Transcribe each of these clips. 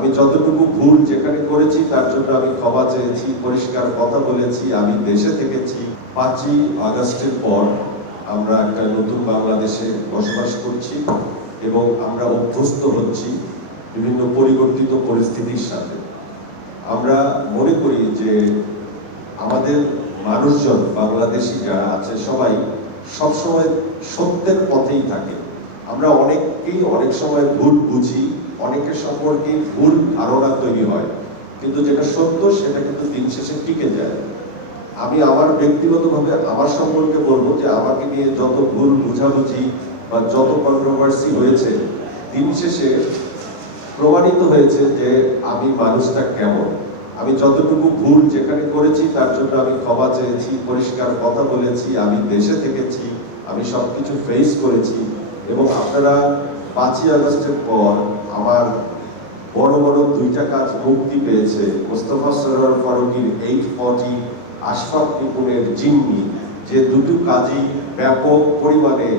আমি যতটুকু ভুল যেখানে করেছি, তার জন্য আমি ক্ষমা চেয়েছি, পরিষ্কার কথা বলেছি, আমি দেশে থেকেছি। পাঁচই আগস্টের পর আমরা একটা নতুন বাংলাদেশে বসবাস করছি এবং আমরা অভ্যস্ত হচ্ছি বিভিন্ন পরিবর্তিত পরিস্থিতির সাথে। আমরা মনে করি যে আমাদের মানুষজন, বাংলাদেশি যারা আছে, সবাই সবসময় সত্যের পথেই থাকে। আমরা অনেককেই অনেক সময় ভুল বুঝি অনেকের সম্পর্কে ভুল ধারণা তৈরি হয়, কিন্তু যেটা সত্য সেটা কিন্তু দিন শেষে টিকে যায়। আমি আমার ব্যক্তিগতভাবে আমার সম্পর্কে বলব যে আমাকে নিয়ে যত ভুল বুঝাবুঝি বা যত কন্ট্রোভার্সি হয়েছে, দিন শেষে প্রমাণিত হয়েছে যে আমি মানুষটা কেমন। আমি যতটুকু ভুল যেখানে করেছি তার জন্য আমি ক্ষমা চেয়েছি, পরিষ্কার কথা বলেছি, আমি দেশে থেকেছি, আমি সবকিছু ফেস করেছি এবং আপনারা পাঁচই আগস্টের পর আমার বড় বড় দুইটা কাজ মুক্তি পেয়েছে। মোস্তফা সরোয়ার ফারুকির এইট ফর্টি আশফাক নিপুণের জিম্মি, যে দুটো কাজই ব্যাপক পরিমাণে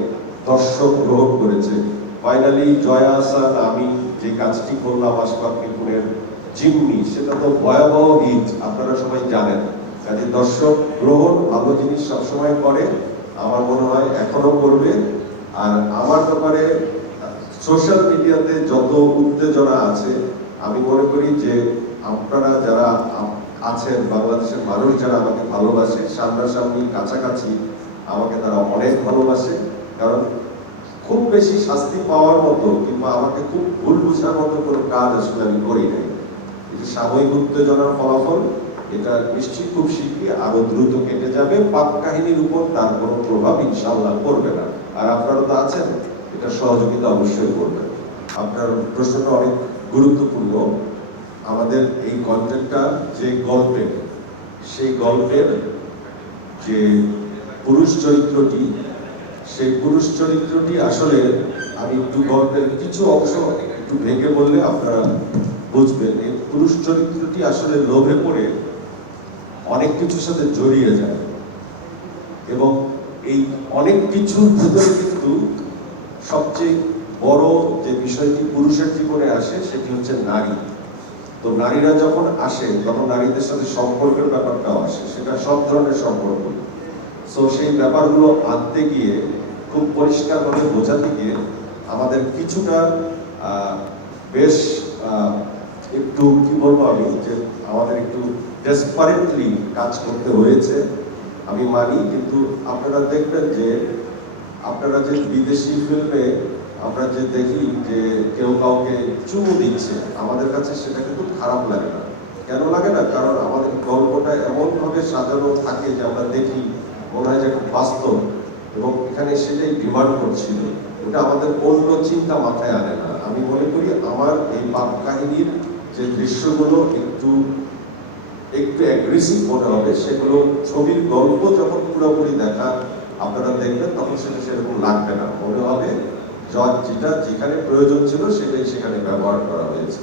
দর্শক গ্রহণ করেছে। ফাইনালি জয়া আসান আমি যে কাজটি করলাম আশফাক নিপুণের জিম্মি, সেটা তো ভয়াবহ হিট, আপনারা সবাই জানেন। কাজে দর্শক গ্রহণ ভালো জিনিস সবসময় করে, আমার মনে হয় এখনও করবে। আর আমার ব্যাপারে সোশ্যাল মিডিয়াতে যত উত্তেজনা আছে, আমি মনে করি যে আপনারা যারা আছেন, বাংলাদেশের মানুষ যারা আমাকে ভালোবাসে, সামনাসামনি, কাছাকাছি আমাকে তারা অনেক ভালোবাসে। কারণ খুব বেশি শাস্তি পাওয়ার মতো কিংবা আমাকে খুব ভুল বোঝার মতো কোনো কাজ আসলে আমি করি নাই। এটা সাময়িক উত্তেজনার ফলাফল, এটা নিশ্চিত খুব শীঘ্রই আরও দ্রুত কেটে যাবে। পাপ কাহিনীর উপর তার কোনো প্রভাব ইনশাল্লাহ পড়বে না। আর আপনারা তো আছেন এটা সহযোগিতা অবশ্যই করবেন আপনার প্রশ্নটা অনেক গুরুত্বপূর্ণ। আমাদের এই কন্টেন্টটা যে গল্পের, সেই গল্পের যে পুরুষ চরিত্রটি, সেই পুরুষ চরিত্রটি আসলে আমি একটু গল্পের কিছু অংশ একটু ভেঙে বললে আপনারা বুঝবেন এই পুরুষ চরিত্রটি আসলে লোভে পড়ে অনেক কিছুর সাথে জড়িয়ে যায়। এবং এই অনেক কিছুর ভিতরে কিন্তু সবচেয়ে বড় যে বিষয়টি পুরুষের জীবনে আসে, সেটি হচ্ছে নারী। তো নারীরা যখন আসে, তখন নারীদের সাথে সম্পর্কের ব্যাপারটাও আসে। সেটা সব ধরনের সম্পর্ক। সো সেই ব্যাপারগুলো আনতে গিয়ে, খুব পরিষ্কারভাবে বোঝাতে গিয়ে, আমাদের কিছুটা বেশ একটু, কি বলব আমি, যে আমাদের একটু ডেসপারেটলি কাজ করতে হয়েছে। আমি মানি, কিন্তু আপনারা দেখবেন যে আপনারা যে বিদেশি ফিল্মে আমরা যে দেখি যে কেউ কাউকে চুমু দিচ্ছে, আমাদের কাছে সেটা কিন্তু খারাপ লাগে না। কেন লাগে না? কারণ আমাদের গল্পটা এমন ভাবে সাজানো থাকে যে আমরা দেখি, মনে হয় বাস্তব, এবং এখানে সেটাই ডিমান্ড করছিল, ওটা আমাদের অন্য চিন্তা মাথায় আনে না। আমি মনে করি আমার এই পাপ কাহিনীর যে দৃশ্যগুলো একটু একটু অ্যাগ্রেসিভ মনে হবে, সেগুলো ছবির গল্প যখন পুরোপুরি দেখা আপনারা দেখবেন তখন সেটা সেরকম লাগবে না। মনে হবে যেটা যেখানে প্রয়োজন ছিল সেটাই সেখানে ব্যবহার করা হয়েছে।